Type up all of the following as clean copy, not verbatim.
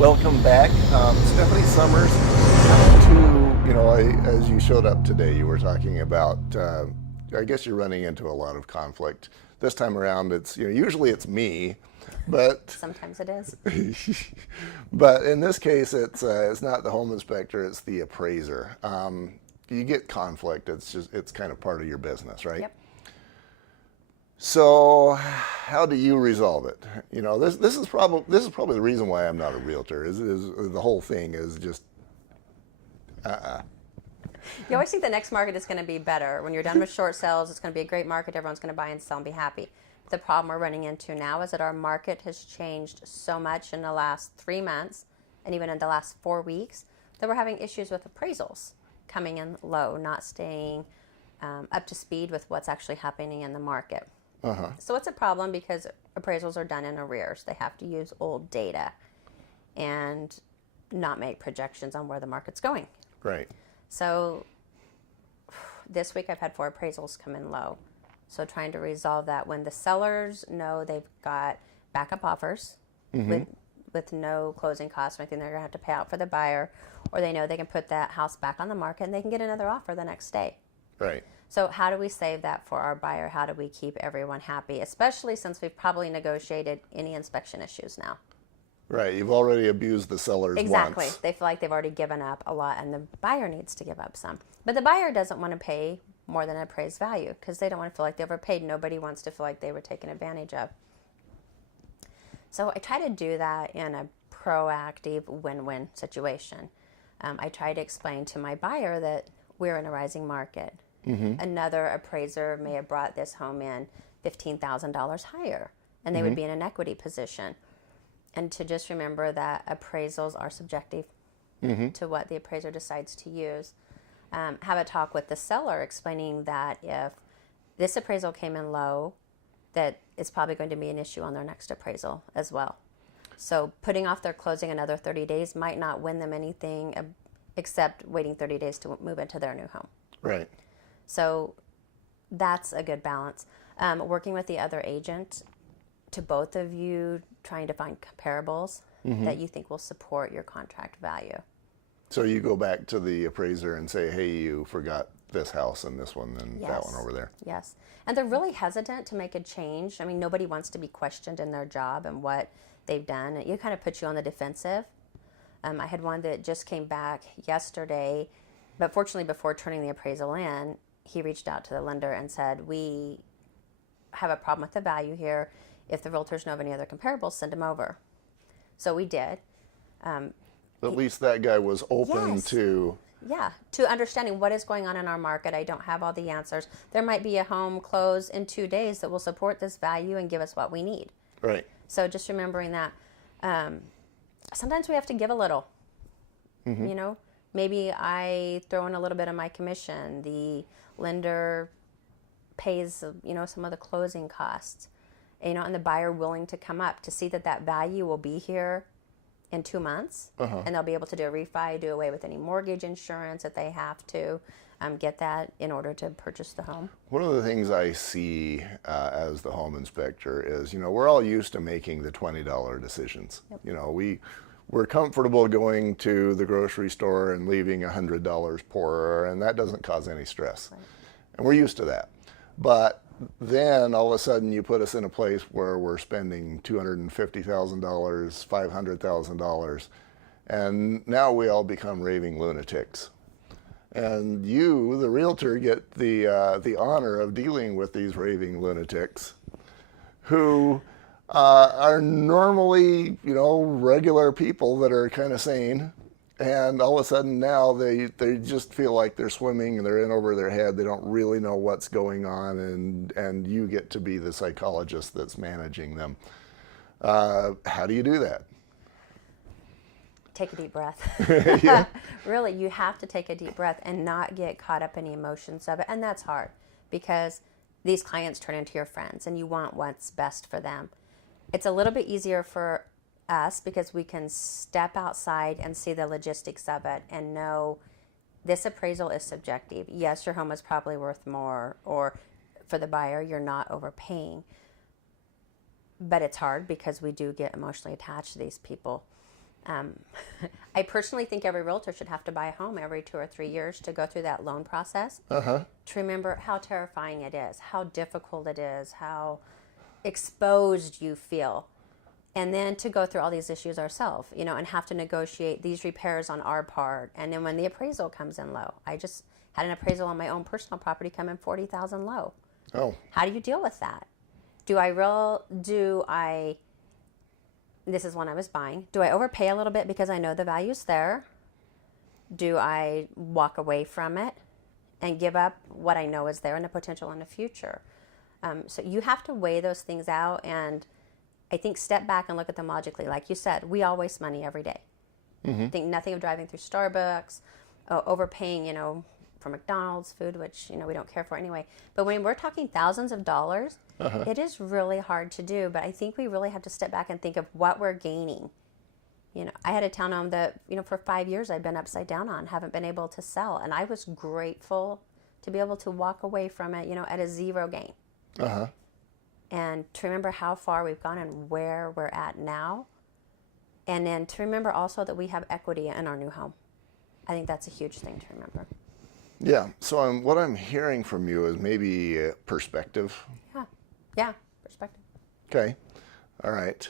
Welcome back, Stephanie Summers. I want to, as you showed up today, you were talking about. I guess you're running into a lot of conflict. This time around, it's usually it's me, but Sometimes it is. but in this case, it's not the home inspector; it's the appraiser. You get conflict. It's kind of part of your business, right? Yep. So, how do you resolve it? This is probably the reason why I'm not a realtor. Is the whole thing is just You always think the next market is going to be better. When you're done with short sales, it's going to be a great market. Everyone's going to buy and sell and be happy. The problem we're running into now is that our market has changed so much in the last 3 months and even in the last 4 weeks that we're having issues with appraisals coming in low, not staying up to speed with what's actually happening in the market. So it's a problem because appraisals are done in arrears. They have to use old data and not make projections on where the market's going. right. So this week I've had 4 appraisals come in low. So trying to resolve that when the sellers know they've got backup offers with no closing costs or anything they're going to have to pay out for the buyer, or they know they can put that house back on the market and they can get another offer the next day. Right. So how do we save that for our buyer? How do we keep everyone happy, especially since we've probably negotiated any inspection issues now? Right. You've already abused the sellers Exactly. once. They feel like they've already given up a lot, and the buyer needs to give up some. But the buyer doesn't want to pay more than appraised value because they don't want to feel like they overpaid. Nobody wants to feel like they were taken advantage of. So I try to do that in a proactive win-win situation. I try to explain to my buyer that we're in a rising market. Another appraiser may have brought this home in $15,000 higher, and they would be in an equity position. And to just remember that appraisals are subjective to what the appraiser decides to use. Have a talk with the seller explaining that if this appraisal came in low, that it's probably going to be an issue on their next appraisal as well. So putting off their closing another 30 days might not win them anything except waiting 30 days to move into their new home. Right. So that's a good balance. Working with the other agent, to both of you, trying to find comparables that you think will support your contract value. So you go back to the appraiser and say, "Hey, you forgot this house and this one and that one over there." Yes. And they're really hesitant to make a change. I mean, nobody wants to be questioned in their job and what they've done. It kind of puts you on the defensive. I had one that just came back yesterday, but fortunately before turning the appraisal in, he reached out to the lender and said, "We have a problem with the value here. If the realtors know of any other comparables, send them over." So we did. At least that guy was open Yes. to. Yeah, to understanding what is going on in our market. I don't have all the answers. There might be a home close in 2 days that will support this value and give us what we need. Right. So just remembering that sometimes we have to give a little. Maybe I throw in a little bit of my commission. The lender pays, some of the closing costs. And the buyer willing to come up to see that value will be here in 2 months, and they'll be able to do a refi, do away with any mortgage insurance if they have to, get that in order to purchase the home. One of the things I see as the home inspector is, we're all used to making the $20 decisions. Yep. We're comfortable going to the grocery store and leaving $100 poorer, and that doesn't cause any stress. Right. And we're used to that. But then all of a sudden you put us in a place where we're spending $250,000, $500,000, and now we all become raving lunatics. And you, the realtor, get the honor of dealing with these raving lunatics who are normally, regular people that are kind of sane. And all of a sudden now they just feel like they're swimming and they're in over their head. They don't really know what's going on, and you get to be the psychologist that's managing them. How do you do that? Take a deep breath. Yeah. Really, you have to take a deep breath and not get caught up in the emotions of it. And that's hard because these clients turn into your friends and you want what's best for them. It's a little bit easier for us because we can step outside and see the logistics of it and know this appraisal is subjective. Yes, your home is probably worth more, or for the buyer, you're not overpaying. But it's hard because we do get emotionally attached to these people. I personally think every realtor should have to buy a home every 2 or 3 years to go through that loan process. Uh-huh. To remember how terrifying it is, how difficult it is, how exposed you feel. And then to go through all these issues ourselves, and have to negotiate these repairs on our part. And then when the appraisal comes in low, I just had an appraisal on my own personal property come in 40,000 low. Oh. How do you deal with that? This is one I was buying. Do I overpay a little bit because I know the value's there? Do I walk away from it and give up what I know is there and the potential in the future? So you have to weigh those things out, and I think step back and look at them logically. Like you said, we all waste money every day. Mm-hmm. Think nothing of driving through Starbucks, overpaying, for McDonald's food, which, we don't care for anyway. But when we're talking thousands of dollars, it is really hard to do. But I think we really have to step back and think of what we're gaining. I had a townhome that, for 5 years I've been upside down on, haven't been able to sell. And I was grateful to be able to walk away from it, at a zero gain. Uh-huh. And to remember how far we've gone and where we're at now. And then to remember also that we have equity in our new home. I think that's a huge thing to remember. Yeah. So what I'm hearing from you is maybe perspective. Yeah, perspective. Okay. All right.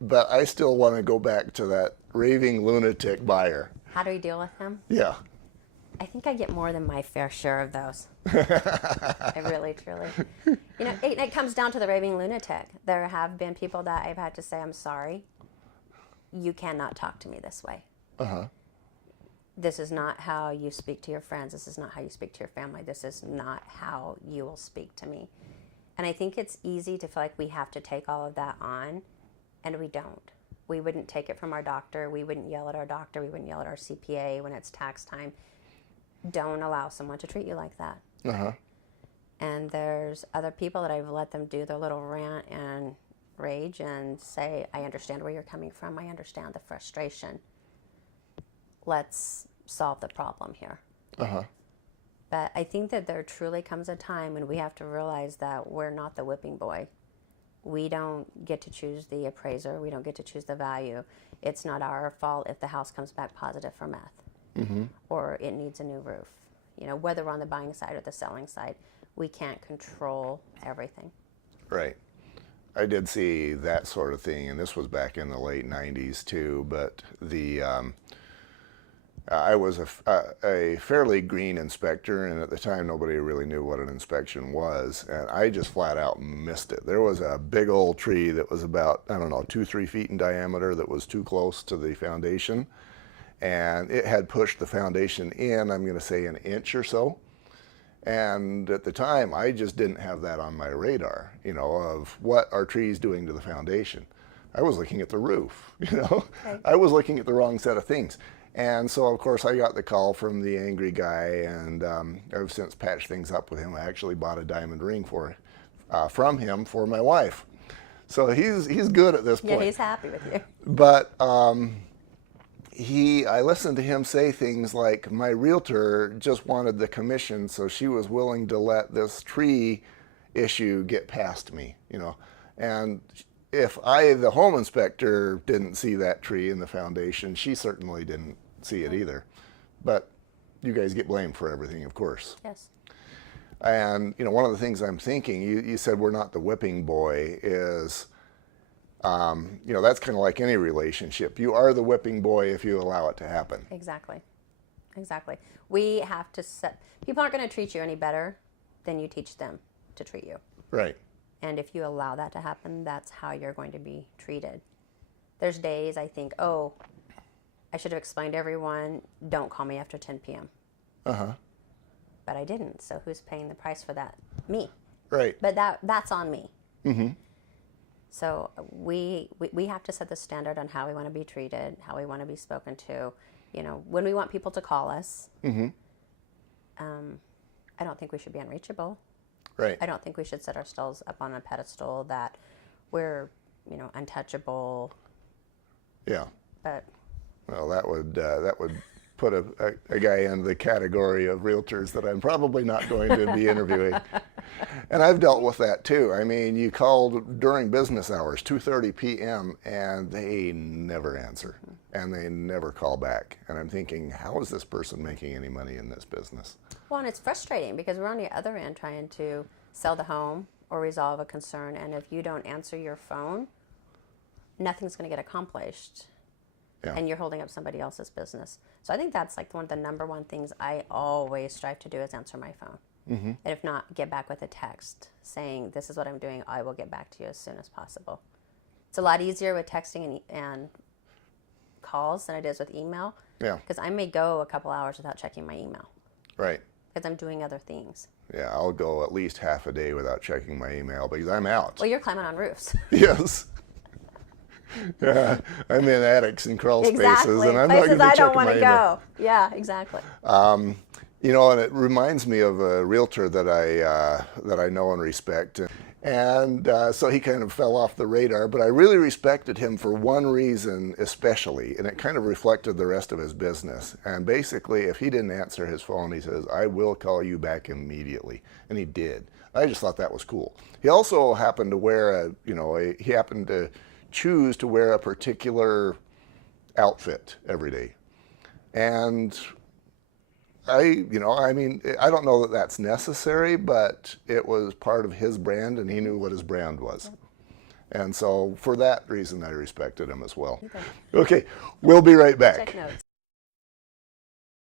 But I still want to go back to that raving lunatic buyer. How do we deal with him? Yeah. I think I get more than my fair share of those. I really, truly. It comes down to the raving lunatic. There have been people that I've had to say, I'm sorry. You cannot talk to me this way. Uh-huh. This is not how you speak to your friends. This is not how you speak to your family. This is not how you will speak to me. And I think it's easy to feel like we have to take all of that on, and we don't. We wouldn't take it from our doctor. We wouldn't yell at our doctor. We wouldn't yell at our CPA when it's tax time. Don't allow someone to treat you like that. Uh-huh. And there's other people that I've let them do their little rant and rage and say, I understand where you're coming from. I understand the frustration. Let's solve the problem here. Uh-huh. But I think that there truly comes a time when we have to realize that we're not the whipping boy. We don't get to choose the appraiser. We don't get to choose the value. It's not our fault if the house comes back positive for meth. Mm-hmm. Or it needs a new roof. Whether we're on the buying side or the selling side, we can't control everything. Right. I did see that sort of thing, and this was back in the late 90s too, but I was a fairly green inspector, and at the time nobody really knew what an inspection was, and I just flat out missed it. There was a big old tree that was about, 2-3 feet in diameter that was too close to the foundation, and it had pushed the foundation in, I'm going to say, an inch or so. And at the time, I just didn't have that on my radar, of what are trees doing to the foundation. I was looking at the roof, Okay. I was looking at the wrong set of things. And so, of course, I got the call from the angry guy, and I've since patched things up with him. I actually bought a diamond ring from him for my wife. So he's good at this point. Yeah, he's happy with you. But I listened to him say things like, my realtor just wanted the commission, so she was willing to let this tree issue get past me, And if the home inspector, didn't see that tree in the foundation, she certainly didn't see it either. But you guys get blamed for everything, of course. Yes. And, one of the things I'm thinking, you said we're not the whipping boy, is... that's kind of like any relationship. You are the whipping boy if you allow it to happen. Exactly. We have to people aren't going to treat you any better than you teach them to treat you. Right. And if you allow that to happen, that's how you're going to be treated. There's days I think, oh, I should have explained to everyone, don't call me after 10 p.m. Uh-huh. But I didn't, so who's paying the price for that? Me. Right. But that's on me. Mm-hmm. So we have to set the standard on how we want to be treated, how we want to be spoken to. When we want people to call us, mm-hmm. I don't think we should be unreachable. Right. I don't think we should set ourselves up on a pedestal that we're, untouchable. Yeah. But Well, that would put a guy in the category of realtors that I'm probably not going to be interviewing. And I've dealt with that too. I mean, you called during business hours, 2:30 p.m., and they never answer, and they never call back. And I'm thinking, how is this person making any money in this business? Well, and it's frustrating because we're on the other end trying to sell the home or resolve a concern, and if you don't answer your phone, nothing's going to get accomplished. Yeah. And you're holding up somebody else's business. So I think that's like one of the number one things I always strive to do is answer my phone. Mm-hmm. And if not, get back with a text saying, this is what I'm doing. I will get back to you as soon as possible. It's a lot easier with texting and calls than it is with email. Yeah. Because I may go a couple hours without checking my email. Right. Because I'm doing other things. Yeah, I'll go at least half a day without checking my email because I'm out. Well, you're climbing on roofs. Yes. Yeah, I'm in attics and crawl spaces, Exactly. and I'm Places not going to I be don't checking want my to email. go. Yeah, exactly. You know, and it reminds me of a realtor that I know and respect, and so he kind of fell off the radar. But I really respected him for one reason, especially, and it kind of reflected the rest of his business. And basically, if he didn't answer his phone, he says, "I will call you back immediately," and he did. I just thought that was cool. He also happened to wear he happened to choose to wear a particular outfit every day, and I don't know that that's necessary, but it was part of his brand, and he knew what his brand was. And so for that reason, I respected him as well. Okay, we'll be right back. Check notes.